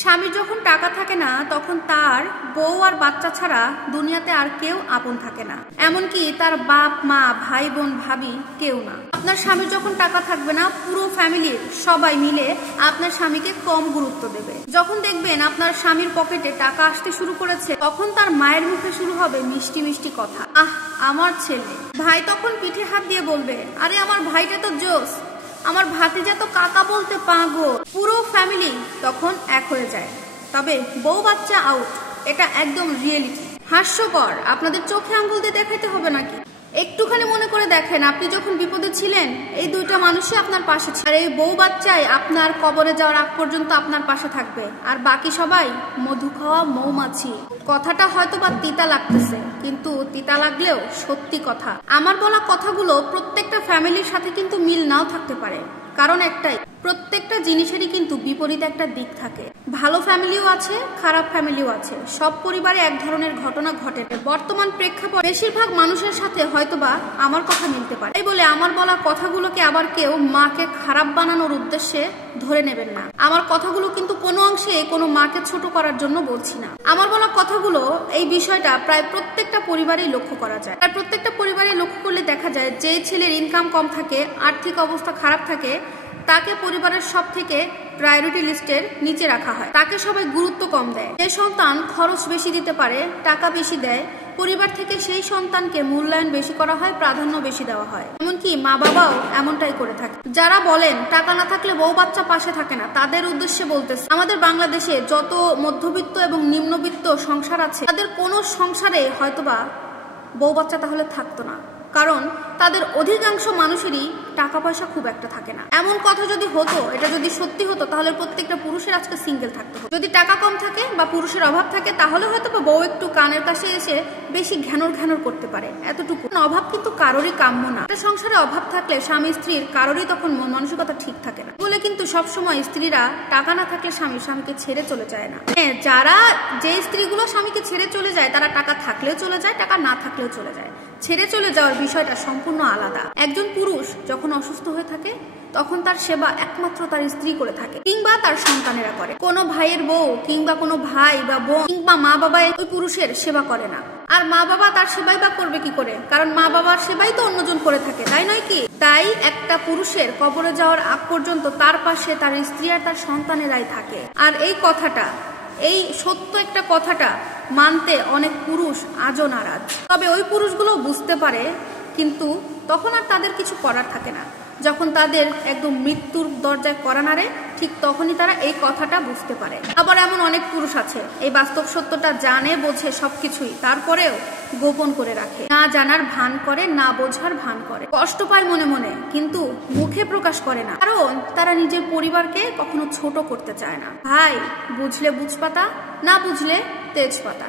স্বামীর যখন টাকা থাকে না তখন তার বউ আর বাচ্চা ছাড়া দুনিয়াতে আর কেউ আপন থাকে না, এমনকি তার বাপ মা ভাই বোন ভাবি কেউ না। আপনার স্বামীর যখন টাকা থাকবে না পুরো ফ্যামিলির সবাই মিলে আপনার স্বামীকে কম গুরুত্ব দেবে। যখন দেখবেন আপনার স্বামীর পকেটে টাকা আসতে শুরু করেছে তখন তার মায়ের মুখে শুরু হবে মিষ্টি মিষ্টি কথা, আহ আমার ছেলে। ভাই তখন পিঠে হাত দিয়ে বলবে, আরে আমার ভাইটা তো জোস, আমার ভাতিজা তো কাকা বলতে পাগল। পুরো ফ্যামিলি তখন এক হয়ে যায়। তবে বউ বাচ্চা আউট, এটা একদম রিয়েলিটি। হাস্যকর, আপনাদের চোখে আঙ্গুল দিয়ে দেখাইতে হবে নাকি? একটুখানি মনে করে দেখেন, আপনি যখন বিপদে ছিলেন এই দুইটা মানুষই আপনার পাশে ছিল, আর এই বউ বাচ্চাই আপনার কবরে যাওয়ার আগ পর্যন্ত আপনার পাশে থাকবে, আর বাকি সবাই মধু খাওয়া মৌমাছি। কথাটা হয়তো বা তিতা লাগতেছে, কিন্তু তিতা লাগলেও সত্যি কথা। আমার বলা কথাগুলো প্রত্যেকটা ফ্যামিলির সাথে কিন্তু মিল নাও থাকতে পারে, কারণ একটাই, প্রত্যেকটা জিনিসেরই কিন্তু বিপরীত একটা দিক থাকে। ভালো ফ্যামিলিও আছে, খারাপ ফ্যামিলিও আছে। সব পরিবারে এক ধরনের ঘটনা ঘটে। বর্তমান প্রেক্ষাপট বেশিরভাগ মানুষের সাথে হয়তোবা আমার কথা মিলতে পারে, এই বলে আমার বলা কথাগুলোকে আবার কেউ মাকে খারাপ বানানোর উদ্দেশ্যে ধরে নেবেন না। আমার কথাগুলো কিন্তু কোনো অংশে কোনো মাকে ছোট করার জন্য বলছি না। আমার বলা কথাগুলো, এই বিষয়টা প্রায় প্রত্যেকটা পরিবারেই লক্ষ্য করা যায়। আর প্রত্যেকটা পরিবারে লক্ষ্য করলে দেখা যায়, যে ছেলের ইনকাম কম থাকে, আর্থিক অবস্থা খারাপ থাকে, তাকে পরিবারের সব থেকে প্রায়োরিটি লিস্টের নিচে রাখা হয়, তাকে সবাই গুরুত্ব কম দেয়। যে সন্তান খরচ বেশি দিতে পারে, টাকা বেশি দেয়, পরিবার থেকে সেই সন্তানকে মূল্যায়ন বেশি করা হয়, প্রাধান্য বেশি দেওয়া হয়। এমনকি মা বাবাও এমনটাই করে থাকে। যারা বলেন টাকা না থাকলে বউ বাচ্চা পাশে থাকে না, তাদের উদ্দেশ্যে বলতেছে, আমাদের বাংলাদেশে যত মধ্যবিত্ত এবং নিম্নবিত্ত সংসার আছে, তাদের কোনো সংসারে হয়তোবা বউ বাচ্চা তাহলে থাকতো না, কারণ তাদের অধিকাংশ মানুষেরই টাকা পয়সা খুব একটা থাকে না। এমন কথা যদি হতো, এটা যদি সত্যি হতো, তাহলে প্রত্যেকটা পুরুষের আজকে সিঙ্গেল থাকতে হতো। যদি টাকা কম থাকে বা পুরুষের অভাব থাকে, তাহলে হয়তো বা বউ একটু কানের কাছে এসে বেশি ঘ্যানর ঘ্যানর করতে পারে, এতটুকু। অভাব কিন্তু কারোরই কাম্য না। সংসারে অভাব থাকলে স্বামী স্ত্রীর কারোরই তখন মন মানসিকতা ঠিক থাকে না বলে কিন্তু সবসময় স্ত্রীরা টাকা না থাকলে স্বামীকে ছেড়ে চলে যায় না। হ্যাঁ, যারা যে স্ত্রীগুলো স্বামীকে ছেড়ে চলে যায়, তারা টাকা থাকলেও চলে যায়, টাকা না থাকলেও চলে যায়। ছেড়ে চলে যাওয়ার বিষয়টা সম্পূর্ণ আলাদা। একজন পুরুষ যখন অসুস্থ হয়ে থাকে তখন তার সেবা একমাত্র তার স্ত্রী করে থাকে, কিংবা তার সন্তানেরা করে। কোনো ভাইয়ের বউ কিংবা কোনো ভাই বা বোন কিংবা মা বাবা ওই পুরুষের সেবা করে না। আর মা বাবা তার সেবাই বা করবে কি করে? কারণ মা বাবার সেবাই তো অন্যজন করে থাকে, তাই নয় কি? তাই একটা পুরুষের কবরে যাওয়ার আগ পর্যন্ত তার পাশে তার স্ত্রী আর তার সন্তানেরাই থাকে। আর এই কথাটা, এই সত্য একটা কথাটা মানতে অনেক পুরুষ আজও নারাজ। তবে ওই পুরুষগুলো বুঝতে পারে, কিন্তু তখন আর তাদের কিছু করার থাকে না। যখন তাদের একদম মৃত্যুর দরজায় কড়া নাড়ে, ঠিক তখনই তারা এই কথাটা বুঝতে পারে। আবার এমন অনেক পুরুষ আছে, এই বাস্তব সত্যটা জানে বোঝে সবকিছুই, তারপরেও গোপন করে রাখে, না জানার ভান করে, না বোঝার ভান করে, কষ্ট পায় মনে মনে, কিন্তু মুখে প্রকাশ করে না, কারণ তারা নিজের পরিবারকে কখনো ছোট করতে চায় না। ভাই, বুঝলে বুঝপাতা, না বুঝলে তেজপাতা।